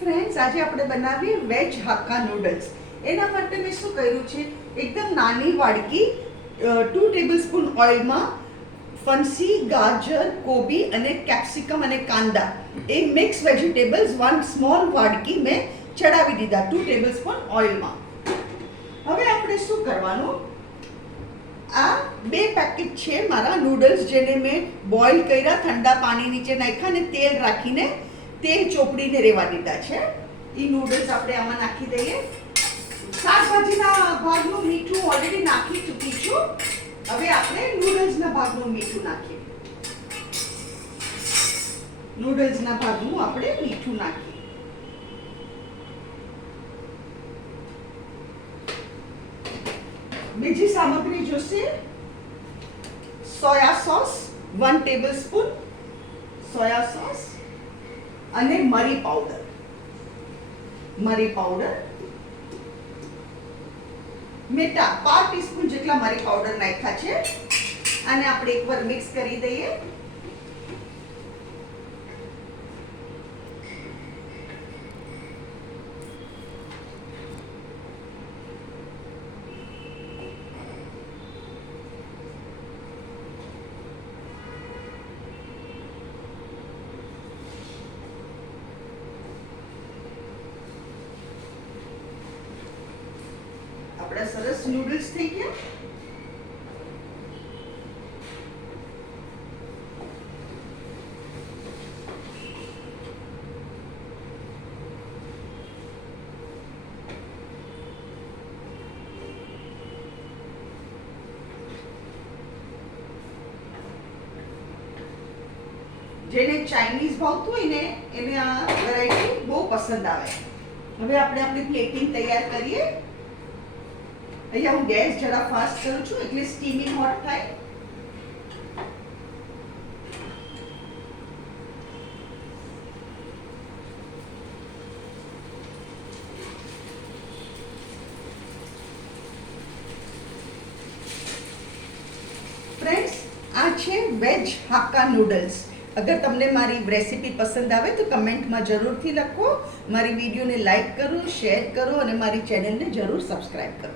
Friends, આજે આપણે બનાવીએ વેજ હાક્કા નૂડલ્સ. એના માટે મેં શું કર્યું છે, એકદમ નાની વાડકી 2 ટેબલસ્પૂન ઓઇલમાં ફણસી, ગાજર, કોબી અને કેપ્સિકમ અને કાંદા એ મિક્સ વેજીટેબલ્સ 1 સ્મોલ વાડકી મેં ચડાવી દીધા 2 ટેબલસ્પૂન ઓઇલમાં. હવે આપણે શું કરવાનું, આ 2 પેકેટ છે મારા નૂડલ્સ, જેને મેં બોઇલ કર્યા, ઠંડા પાણી નીચે નાખ્યા અને તેલ રાખીને તેલ ચોપડીને રહેવા દીધા છે. એ નૂડલ્સ આપણે આમાં નાખી દઈએ. શાકભાજીના ભાગનું મીઠું ઓલરેડી નાખી ચૂકી છું. હવે આપણે નૂડલ્સના ભાગનું મીઠું નાખીએ. નૂડલ્સના ભાગનું આપણે મીઠું નાખીએ. બીજી સામગ્રી જોશે, soya sauce 1 tablespoon soya sauce અને મરી પાવડર. મેં 1/2 ટીસ્પૂન જેટલા મરી પાવડર નાખ્યા છે. આને આપણે એકવાર મિક્સ કરી દઈએ. આપણા સરસ નૂડલ્સ થઈ ગયા. જેને ચાઇનીઝ ભાવતું હોય ને એને આ વેરાયટી બહુ પસંદ આવે. હવે આપણે આપણી પ્લેટિંગ તૈયાર કરીએ. અહીંયા હું ગેસ જરા ફાસ્ટ કરું છું એટલે સ્ટીમિંગ હોટ થાય. ફ્રેન્ડ્સ, આ છે વેજ હાક્કા નૂડલ્સ. અગર તમને મારી રેસીપી પસંદ આવે તો કમેન્ટમાં જરૂરથી લખો. મારી વિડીયોને લાઈક કરો, શેર કરો અને મારી ચેનલને જરૂર સબસ્ક્રાઈબ કરો.